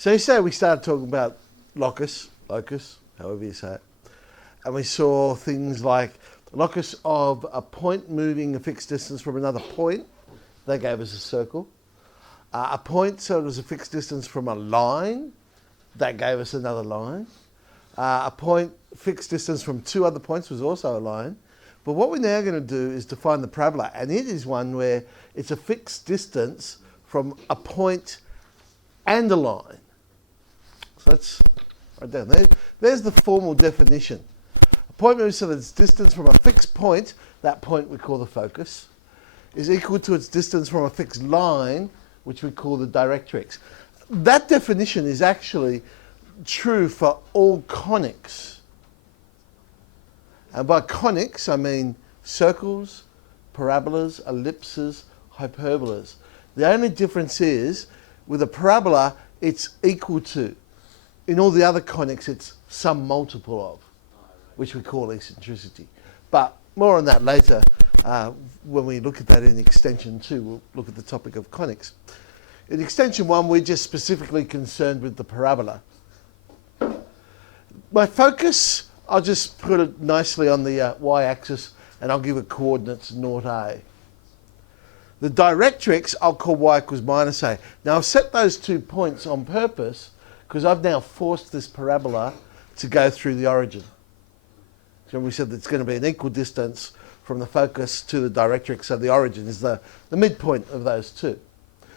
So you say we started talking about locus, however you say it, and we saw things like locus of a point moving a fixed distance from another point. They gave us a circle. A point, so it was a fixed distance from a line. That gave us another line. A point fixed distance from two other points was also a line. But what we're now going to do is define the parabola, and it is one where it's a fixed distance from a point and a line. So let's write down there. There's the formal definition. A point moves so that its distance from a fixed point, that point we call the focus, is equal to its distance from a fixed line, which we call the directrix. That definition is actually true for all conics. And by conics, I mean circles, parabolas, ellipses, hyperbolas. The only difference is, with a parabola, it's equal to. In all the other conics, it's some multiple of, which we call eccentricity. But more on that later. When we look at that in extension 2, we'll look at the topic of conics. In extension 1, we're just specifically concerned with the parabola. My focus, I'll just put it nicely on the y-axis, and I'll give it coordinates 0a. The directrix, I'll call y equals minus a. Now, I've set those 2 points on purpose because I've now forced this parabola to go through the origin. So we said that it's going to be an equal distance from the focus to the directrix, so the origin is the midpoint of those two.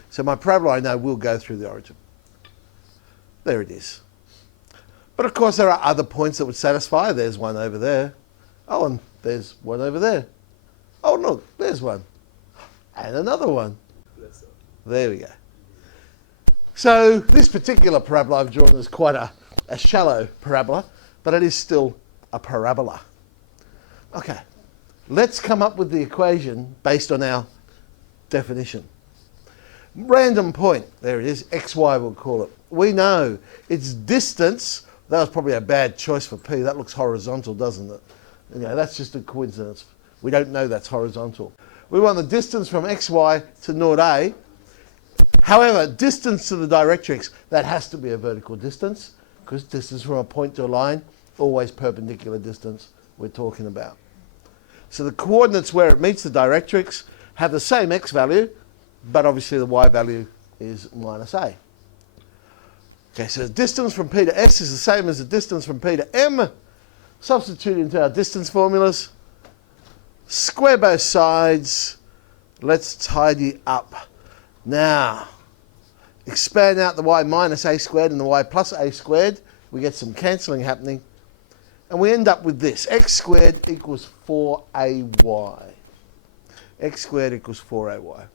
So my parabola, I know, will go through the origin. There it is. But of course, there are other points that would satisfy. There's one over there. Oh, and there's one over there. Oh, look, there's one. And another one. There we go. So this particular parabola I've drawn is quite a shallow parabola, but it is still a parabola. Okay, let's come up with the equation based on our definition. Random point, there it is, xy we'll call it. We know its distance, that was probably a bad choice for p, that looks horizontal, doesn't it? You know, that's just a coincidence. We don't know that's horizontal. We want the distance from xy to 0a. However, distance to the directrix, that has to be a vertical distance, because distance from a point to a line, always perpendicular distance we're talking about. So the coordinates where it meets the directrix have the same x value, but obviously the y value is minus a. Okay, so the distance from p to s is the same as the distance from p to m. Substitute into our distance formulas. Square both sides. Let's tidy up. Now, expand out the y minus a squared and the y plus a squared. We get some cancelling happening. And we end up with this. X squared equals 4ay. X squared equals 4ay.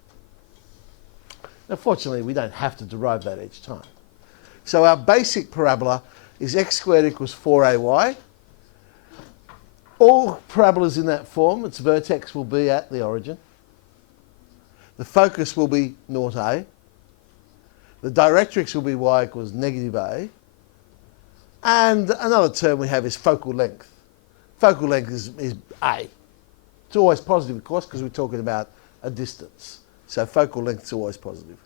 Now, fortunately, we don't have to derive that each time. So our basic parabola is x squared equals 4ay. All parabolas in that form, its vertex will be at the origin. The focus will be 0a. The directrix will be y equals negative a. And another term we have is focal length. Focal length is a. It's always positive, of course, because we're talking about a distance. So focal length is always positive.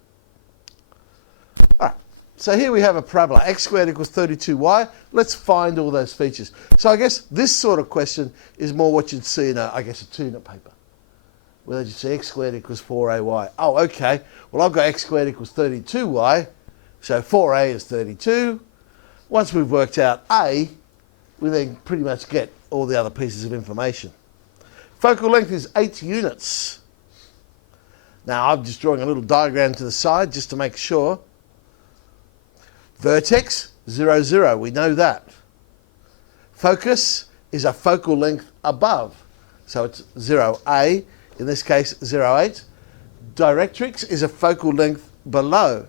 All right. So here we have a parabola, x squared equals 32y. Let's find all those features. So I guess this sort of question is more what you'd see in a two-unit paper, where you'd say x squared equals 4ay. Oh, okay. Well, I've got x squared equals 32y, so 4a is 32. Once we've worked out a, we then pretty much get all the other pieces of information. Focal length is 8 units. Now, I'm just drawing a little diagram to the side just to make sure. Vertex, 0, 0. We know that. Focus is a focal length above. So it's 0a, in this case 0.8. Directrix is a focal length below.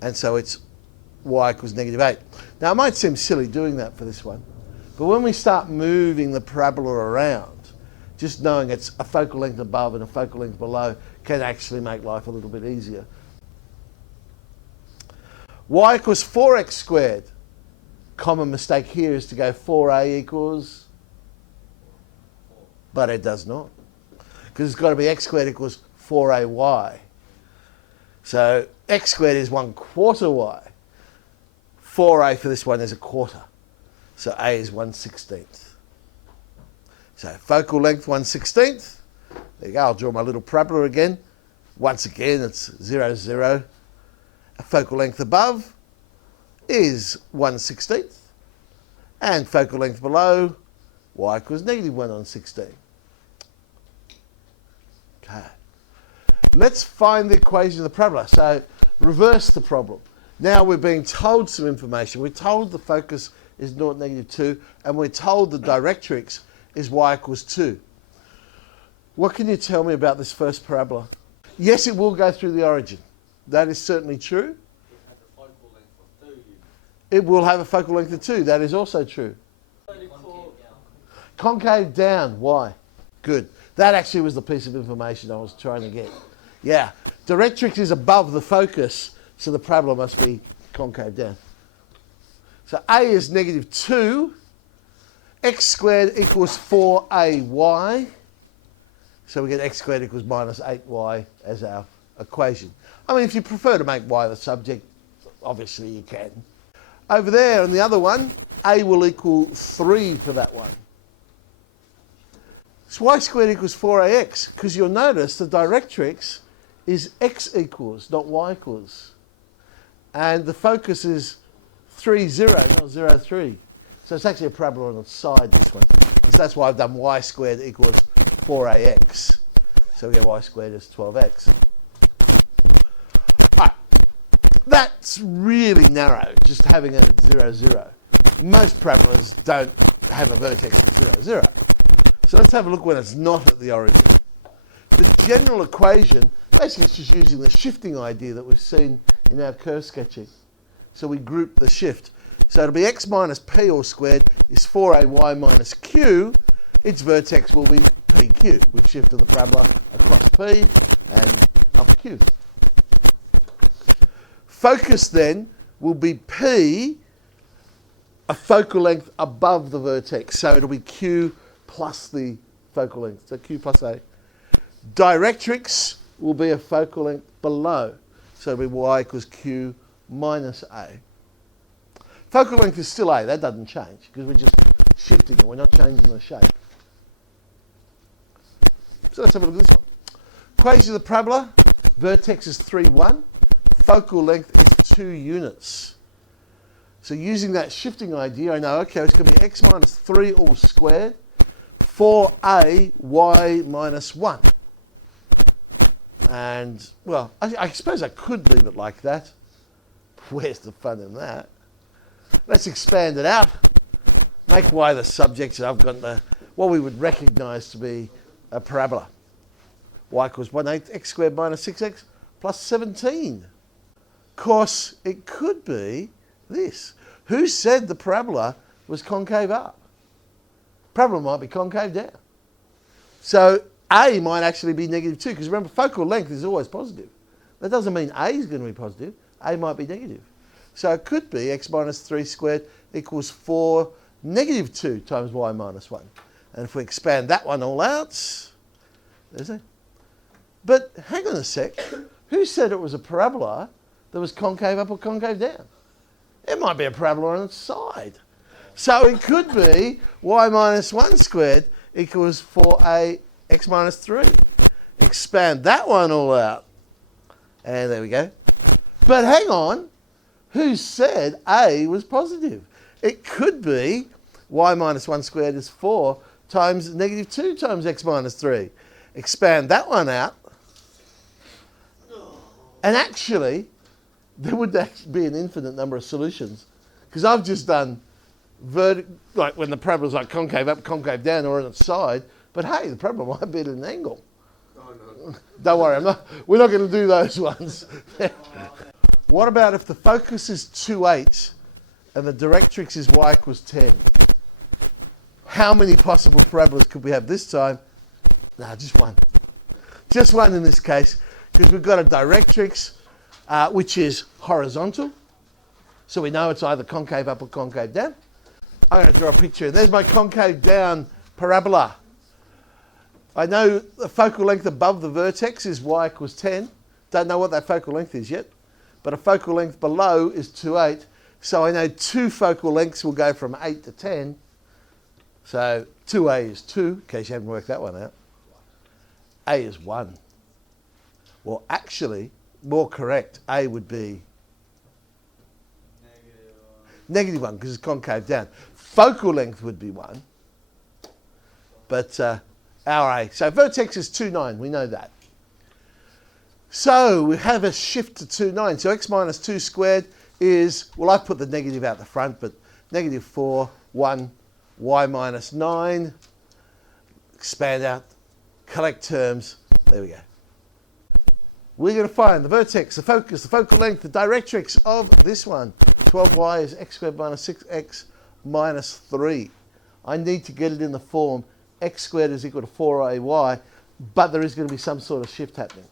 And so it's y equals negative 8. Now, it might seem silly doing that for this one. But when we start moving the parabola around, just knowing it's a focal length above and a focal length below can actually make life a little bit easier. Y equals 4x squared. Common mistake here is to go 4a equals, but it does not. Because it's got to be x squared equals 4ay. So x squared is 1/4 y. 4a for this one is a quarter. So a is 1/16. So focal length 1/16. There you go, I'll draw my little parabola again. Once again, it's 0, 0. A focal length above is 1/16. And focal length below, y equals negative 1/16. Okay. Let's find the equation of the parabola. So reverse the problem. Now we're being told some information. We're told the focus is 0, -2, and we're told the directrix is y equals 2. What can you tell me about this first parabola? Yes, it will go through the origin. That is certainly true. It will have a focal length of 2. That is also true. Concave down. Why? Good. That actually was the piece of information I was trying to get. Yeah. Directrix is above the focus, so the parabola must be concave down. So a is -2. X squared equals 4ay. So we get x squared equals -8y as our equation. I mean, if you prefer to make y the subject, obviously you can. Over there on the other one, a will equal 3 for that one. So y squared equals 4ax, because you'll notice the directrix is x equals, not y equals. And the focus is 3, 0, not 0, 3. So it's actually a parabola on its side, this one. So that's why I've done y squared equals 4ax. So we get y squared is 12x. Right. That's really narrow, just having it at 0, 0. Most parabolas don't have a vertex at 0, 0. So let's have a look when it's not at the origin. The general equation, basically it's just using the shifting idea that we've seen in our curve sketching. So we group the shift. So it'll be x minus p all squared is 4ay minus q. Its vertex will be pq. We've shifted the parabola across p and up q. Focus then will be p, a focal length above the vertex. So it'll be q plus the focal length. So q plus a. Directrix will be a focal length below. So it'll be y equals q minus a. Focal length is still a. That doesn't change because we're just shifting it. We're not changing the shape. So let's have a look at this one. Equation of the parabola. Vertex is 3, 1. Focal length is 2 units. So using that shifting idea, I know, okay, it's going to be x minus 3 all squared, 4a y minus 1. And, well, I suppose I could leave it like that. Where's the fun in that? Let's expand it out. Make y the subject, and I've got what we would recognise to be a parabola. Y equals 1/8 x squared minus 6x plus 17. Of course, it could be this. Who said the parabola was concave up? Parabola might be concave down. So a might actually be -2, because remember, focal length is always positive. That doesn't mean a is going to be positive. A might be negative. So it could be x minus 3 squared equals 4 -2 times y minus 1. And if we expand that one all out, there's it. But hang on a sec. Who said it was a parabola that was concave up or concave down? It might be a parabola on its side. So it could be y minus 1 squared equals 4a x minus 3. Expand that one all out. And there we go. But hang on. Who said a was positive? It could be y minus 1 squared is 4 times -2 times x minus 3. Expand that one out. And actually, there would actually be an infinite number of solutions. Because I've just done like when the parabola's like concave up, concave down, or on its side. But hey, the parabola might be at an angle. Oh, no. Don't worry, we're not going to do those ones. What about if the focus is 2/8 and the directrix is y equals 10? How many possible parabolas could we have this time? No, just one. Just one in this case, because we've got a directrix which is horizontal. So we know it's either concave up or concave down. I'm going to draw a picture. There's my concave down parabola. I know the focal length above the vertex is y equals 10. Don't know what that focal length is yet. But a focal length below is 2/8. So I know 2 focal lengths will go from 8 to 10. So 2a is 2, in case you haven't worked that one out. A is 1. Well, actually, more correct, A would be -1 because it's concave down. Focal length would be 1, but our A. So vertex is 2, 9, we know that. So we have a shift to 2, 9. So x minus 2 squared is, well, I've put the negative out the front, but -4, 1, y minus 9. Expand out, collect terms, there we go. We're going to find the vertex, the focus, the focal length, the directrix of this one. 12y is x squared minus 6x minus 3. I need to get it in the form x squared is equal to 4ay, but there is going to be some sort of shift happening.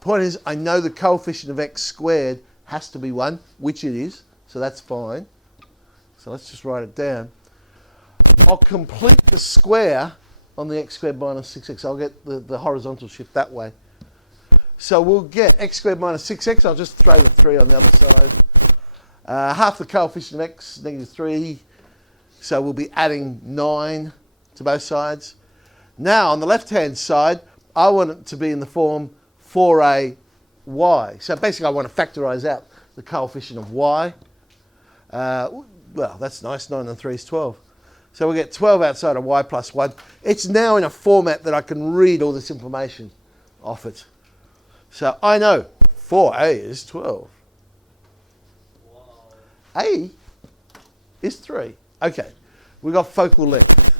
Point is, I know the coefficient of x squared has to be 1, which it is, so that's fine. So let's just write it down. I'll complete the square on the x squared minus 6x. I'll get the horizontal shift that way. So we'll get x squared minus 6x. I'll just throw the 3 on the other side. Half the coefficient of x, -3. So we'll be adding 9 to both sides. Now on the left-hand side, I want it to be in the form 4ay. So basically I want to factorise out the coefficient of y. Well, that's nice. 9 and 3 is 12. So we get 12 outside of y plus 1. It's now in a format that I can read all this information off it. So I know 4a is 12. Wow. A is 3. Okay, we got focal length.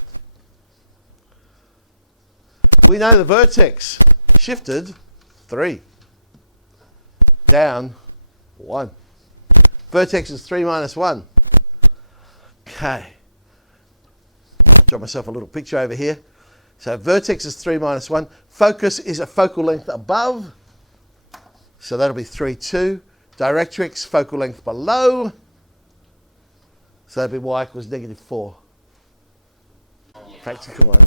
We know the vertex shifted 3. Down 1. Vertex is 3 minus 1. Okay. Draw myself a little picture over here. So vertex is 3 minus 1. Focus is a focal length above. So that'll be 3, 2. Directrix, focal length below. So that'll be y equals -4. Practical one.